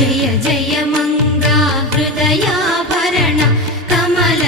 జయ జయ Manga హృదయాభరణ కమల